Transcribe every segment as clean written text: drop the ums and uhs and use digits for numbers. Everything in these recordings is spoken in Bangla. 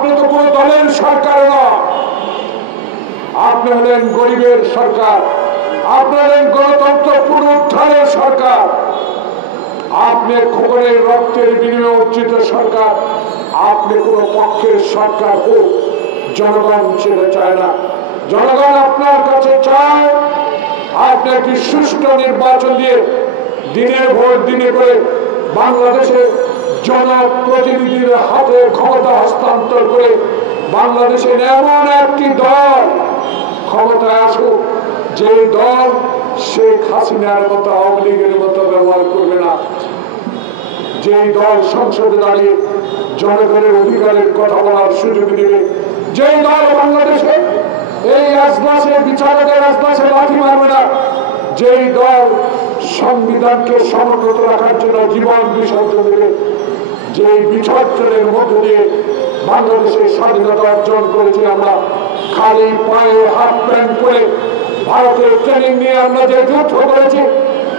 আপনি তো কোন দলের সরকার না, আপনি হলেন গরিবের সরকার, আপনি হলেন গণতন্ত্র পুনরুদ্ধারের সরকার, আপনি খবরের রক্তের বিনিময়ে অর্জিত সরকার। আপনি কোন পক্ষের সরকার হোক, জনগণ ছেড়ে চায় না। জনগণ আপনার কাছে চায় আপনি একটি সুষ্ঠু নির্বাচন দিয়ে দিনের ভোট দিনে করে বাংলাদেশে জনপ্রতিনিধিদের হাতে ক্ষমতা হস্তান্তর করে বাংলাদেশের এমন একটি দল ক্ষমতায় আসুক যে দল শেখ হাসিনার মতো আওয়ামী লীগের মতো ব্যবহার করবে না, যে দল সংসদে দাঁড়িয়ে জনগণের অধিকারের কথা বলার সুযোগ দেবে, যে দল বাংলাদেশে এই রাজনাথে বিচারকের রাজনাথে লাঠি মারবে না, যেই দল সংবিধানকে সমুন্নত রাখার জন্য জীবন বিসর্জন দেবে, যে বিসর্জনের মধ্য দিয়ে বাংলাদেশের স্বাধীনতা অর্জন করেছি আমরা। খালি পায়ে হাফ প্যান্ট পরে ভারতের ট্রেনিং নিয়ে আমরা যে যুদ্ধ করেছি,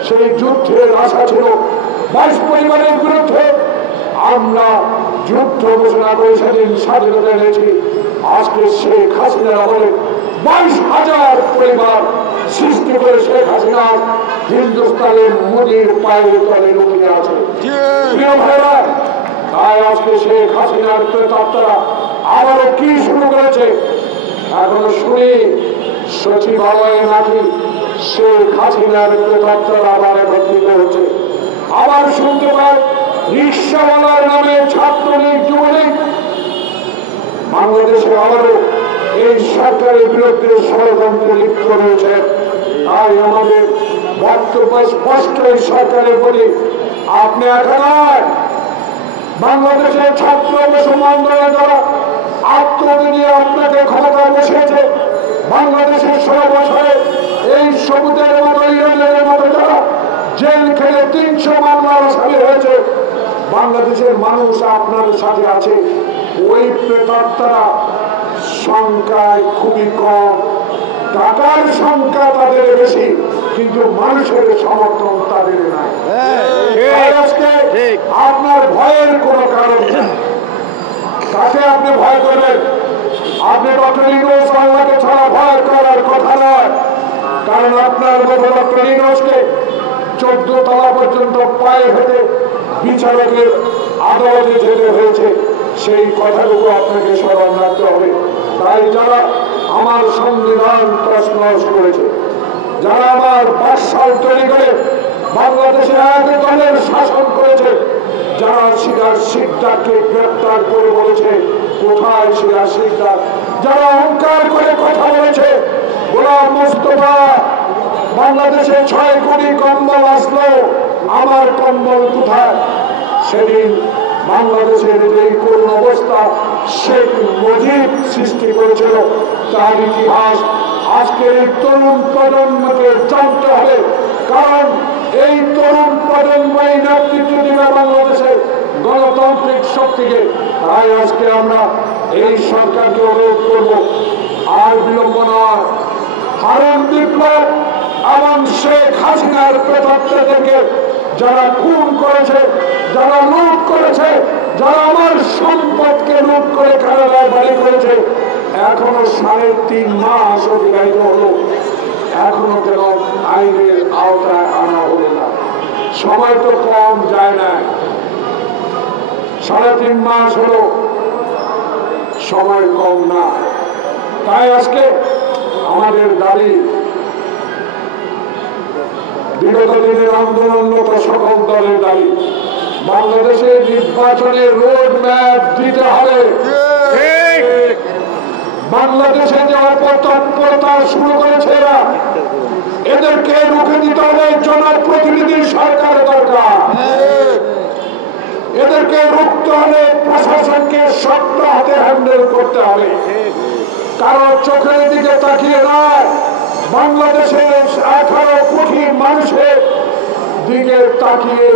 সেই যুদ্ধের আশা ছিল 22 পরিবারের বিরুদ্ধে আমরা যুদ্ধ ঘোষণা করে সেদিন স্বাধীনতা এনেছি। আজকে শেখ হাসিনার আমলে 22,000 পরিবার সৃষ্টি করে শেখ হাসিনা হিন্দুস্তানের মোদীর পায়ের তলে লুকিয়ে আছে। প্রিয় ভাইরা, তাই আজকে শেখ হাসিনার প্রেতাত্মারা আবারও কি শুরু করেছে? এখনো শুনি সচিবালয়ে নাকি শেখ হাসিনার প্রেতাত্মারা আবার একত্রিত হচ্ছে। আবার শুনতে পাই রিক্সাওয়ালার নামে ছাত্রলীগ যুবলীগ বাংলাদেশে আবারও এই সরকারের বিরুদ্ধে ষড়যন্ত্রে লিপ্ত রয়েছে। তাই আমাদের বক্তব্য স্পষ্ট, এই সরকারের প্রতি আপনি একাধার বাংলাদেশের ছাত্র মুসলমান যারা আত্মহত্যা নিয়ে আপনাকে ক্ষমতা বসিয়েছে, বাংলাদেশের 16 বছরে এই সবুজের মতো ইরানের মতো যারা জেল খেলে 300 মামলার আসামি হয়েছে, বাংলাদেশের মানুষ আপনার সাথে আছে। ওই প্রেতাত্মারা সংখ্যায় খুবই কম, টাকার সংখ্যা তাদের বেশি, কিন্তু মানুষের সমর্থন তাদের নাই। আজকে আপনার ভয়ের কোনো কারণ নেই। কাকে আপনি ভয় করবেন? আপনি ডক্টর ইউনূস আল্লাহকে ছাড়া ভয় করার কথা নয়, কারণ আপনার মতো ডক্টর ইউনূসকে 14 তলা পর্যন্ত পায়ে হেঁটে বিচারকের আদালতে যেতে হয়েছে। সেই কথাটুকু আপনাকে স্মরণ রাখতে হবে। তাই যারা আমার সংবিধান তছনছ করেছে, যারা আমার বাকশাল তৈরি করে বাংলাদেশে এক দলের শাসন করেছে, যারা সিরাজ শিকদারকে গ্রেপ্তার করে বলেছে কোথায় সিরাজ শিকদার, যারা অহংকার করে কথা বলেছে গোলাম মোস্তফা বাংলাদেশে 6 কোটি কম্বল আসলো, আমার কম্বল কোথায়? সেদিন বাংলাদেশের এই করুণ অবস্থা শেখ মুজিব সৃষ্টি করেছিল, তার ইতিহাস আজকের এই তরুণ প্রজন্মকে জানতে হবে। কারণ এই তরুণ প্রজন্মই নেতৃত্ব দিবে বাংলাদেশের গণতান্ত্রিক শক্তিকে। তাই আজকে আমরা এই সরকারকে অনুরোধ করব, আর বিলম্ব নয়, হারুন বিপ্লব এবং শেখ হাসিনার প্রেতাত্মাদেরকে যারা খুন করেছে, যারা লুট করেছে, যারা আমার সম্পদকে লুট করে কারাগারে বাড়ি করেছে, এখনো 3.5 মাস অতিবাহিত হলো, এখনো কেন আইনের আওতায় আনা হলো না? সময় তো কম যায় না, 3.5 মাস হলো, সময় কম না। তাই আজকে আমাদের দাবি, বিগত দিনের আন্দোলনরত সকল দলের দাবি, বাংলাদেশের নির্বাচনের রোড ম্যাপ দিতে হবে। বাংলাদেশে যে অপতৎপরতা শুরু করেছে এরা, এদেরকে রুখে দিতে হবে। জনপ্রতিনিধির সরকার দরকার, এদেরকে রুখতে হলে প্রশাসনকে শক্ত হাতে হ্যান্ডেল করতে হবে। কারো চোখের দিকে তাকিয়ে নয়, বাংলাদেশের 18 কোটি মানুষের দিকে তাকিয়ে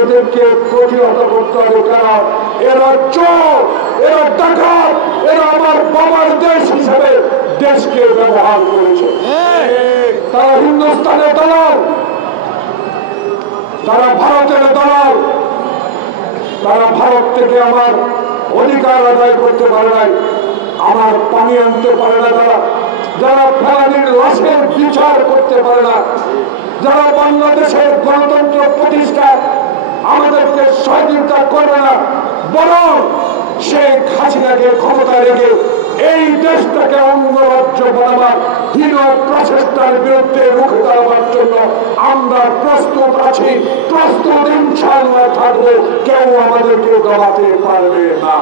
এদেরকে প্রতিহত করতে হবে। কারণ এরা চোর, এরা ডাকাত, এরা আমার বাবার দেশ হিসেবে দেশকে ব্যবহার করেছে। তারা হিন্দুস্তানের দালাল, তারা ভারতের দালাল, তারা ভারত থেকে আমার অধিকার আদায় করতে পারে নাই, আমার পানি আনতে পারে না তারা, যারা ফেলানির লাশের বিচার করতে পারে না, যারা বাংলাদেশের গণতন্ত্র প্রতিষ্ঠা আমাদেরকে সহযোগিতা করবে না, বরং শেখ হাসিনাকে ক্ষমতায় রেখে এই দেশটাকে অঙ্গরাজ্য বানাবার হীন প্রচেষ্টার বিরুদ্ধে রুখে দাঁড়াবার জন্য আমরা প্রস্তুত আছি, প্রস্তুত ইনশাআল্লাহ থাকবো, কেউ আমাদেরকে দমাতে পারবে না।